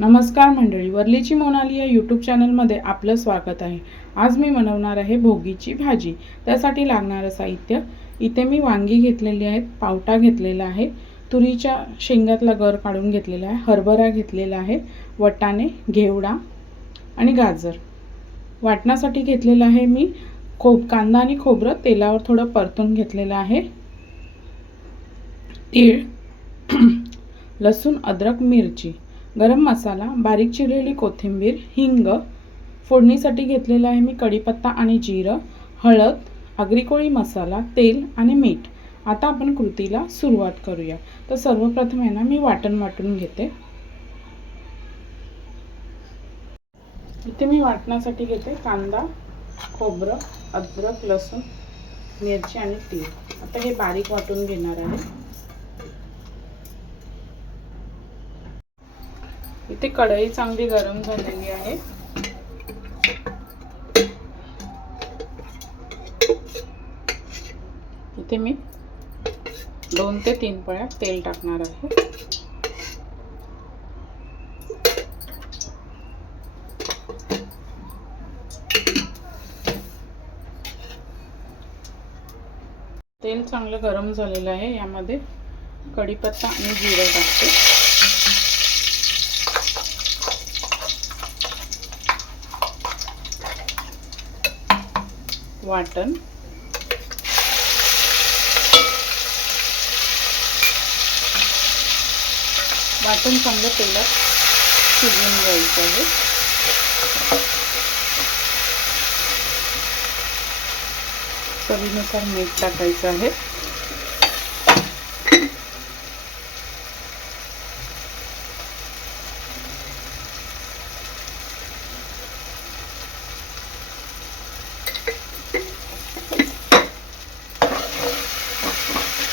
नमस्कार मंडळी वरलीची मोनाली या यूट्यूब चॅनलमध्ये आपलं स्वागत आहे. आज मी बनवणार आहे भोगीची भाजी. त्यासाठी लागणारं साहित्य. इथे मी वांगी घेतलेली आहेत पावटा घेतलेला आहे तुरीच्या शेंगातला गर काढून घेतलेला आहे हरभरा घेतलेला आहे वटाणे घेवडा आणि गाजर. वाटण्यासाठी घेतलेलं आहे मी खोब कांदा आणि खोबरं. तेलावर थोडं परतून घेतलेलं आहे. तीळ लसूण अद्रक मिरची. गरम मसाला बारीक चिरलेली कोथिंबीर हिंग. फोडणीसाठी घेतलेला आहे मी कढीपत्ता आणि जिरं हळद आगरीकोळी मसाला तेल आणि मीठ. आता आपण कृतीला सुरुवात करूया. तर सर्वप्रथम आहे ना मी वाटण वाटून घेते. इथे मी वाटण्यासाठी घेते कांदा खोबरं अद्रक लसूण मिरची आणि तीळ. आता हे बारीक वाटून घेणार आहे. इथे कढई चांगली गरम झालेली आहे. इथे मी दोन ते तीन पळ्या तेल टाकणार आहे. तेल चांगलं गरम झालेलं आहे यामध्ये कढीपत्ता आणि जिरं टाकते. वाटण. वाटण चांगलं तेलात शिजवून घ्यायचं आहे. चवीनुसार मीठ टाकायचं आहे.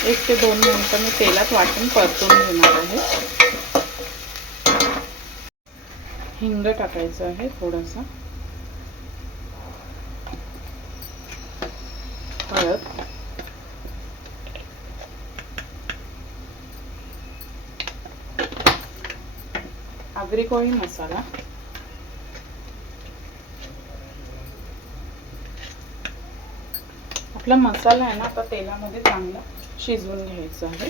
एक ते दोन मिनिटं मी तेलात वाटून परतून घेणार आहे. हिंग टाकायचं आहे थोडासा. हळद आगरी मसाला. आपला मसाला आहे ना आता तेलामध्ये चांगला शिजवून घ्यायचं आहे.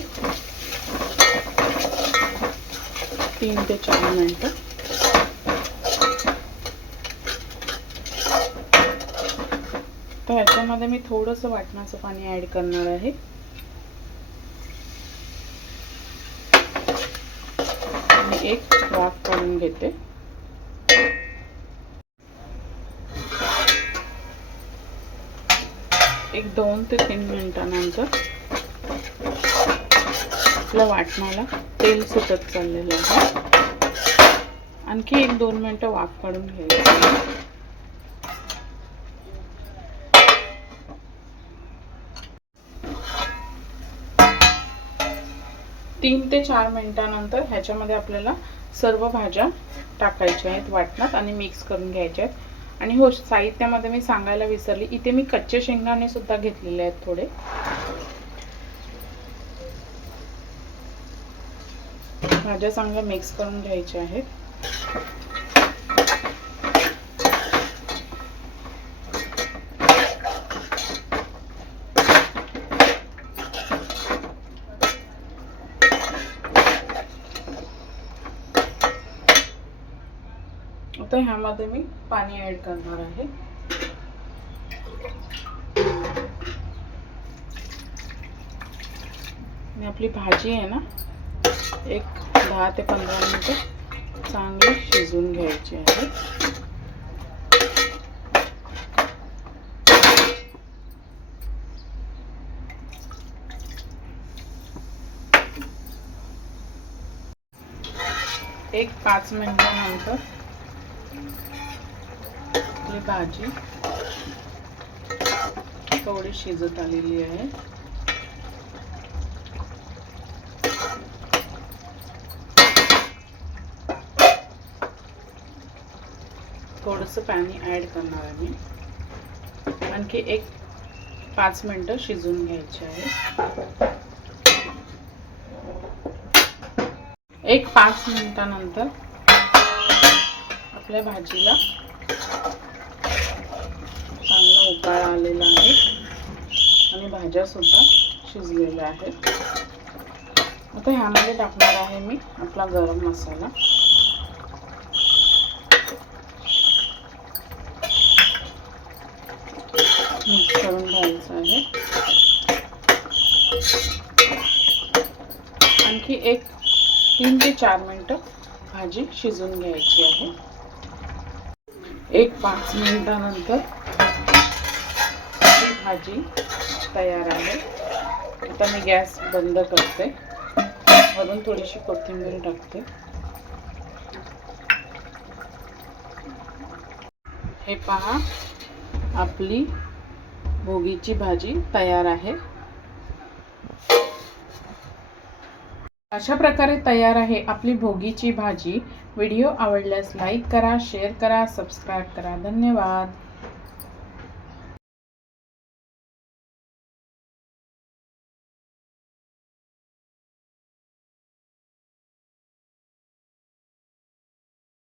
तीन ते चार मिनटं. तर ह्याच्यामध्ये मी थोडंसं वाटणाचं पाणी ॲड करणार आहे. एक वाफ काढून घेते. एक दोन ते तीन मिनिटानंतर आपल्या वाटणाला तेल सुटत चाललेलं आहे. आणखी एक दोन मिनटं वाफ काढून घ्यायचं. तीन ते चार मिनिटानंतर ह्याच्यामध्ये आपल्याला सर्व भाज्या टाकायच्या आहेत वाटणात आणि मिक्स करून घ्यायच्या आहेत. आणि हो साहित्यामध्ये मी सांगायला विसरली. इथे मी कच्चे शेंगदाणे सुद्धा घेतलेले आहेत थोडे. भाज्या चांगल्या मिक्स करून घ्यायच्या आहेत. आता ह्यामध्ये मी पाणी ऍड करणार आहे. आणि आपली भाजी आहे ना एक दहा ते पंधरा मिनिट चांगली शिजवून घ्यायची आहे. एक पाच मिनिटानंतर आपली भाजी थोडी शिजत आलेली आहे. थोडंसं पाणी ॲड करणार आहे मी. आणखी एक पाच मिनटं शिजून घ्यायची आहे. एक पाच मिनिटानंतर आपल्या भाजीला. चांगला उकाळ आलेला आहे. आणि भाज्या सुद्धा शिजलेल्या आहेत. आता ह्यामध्ये टाकणार आहे मी आपला गरम मसाला. मिक्स करून घ्यायचं आहे. आणखी एक तीन ते चार मिनटं भाजी शिजून घ्यायची आहे. एक पाच मिनिटानंतर ही भाजी तयार आहे. आता मी गॅस बंद करते. वरून थोडीशी कोथिंबीर टाकते. हे पहा आपली भोगीची भाजी तयार आहे. अशा प्रकारे तयार आहे आपली भोगीची भाजी. व्हिडिओ आवडल्यास लाईक करा शेअर करा सबस्क्राईब करा. धन्यवाद.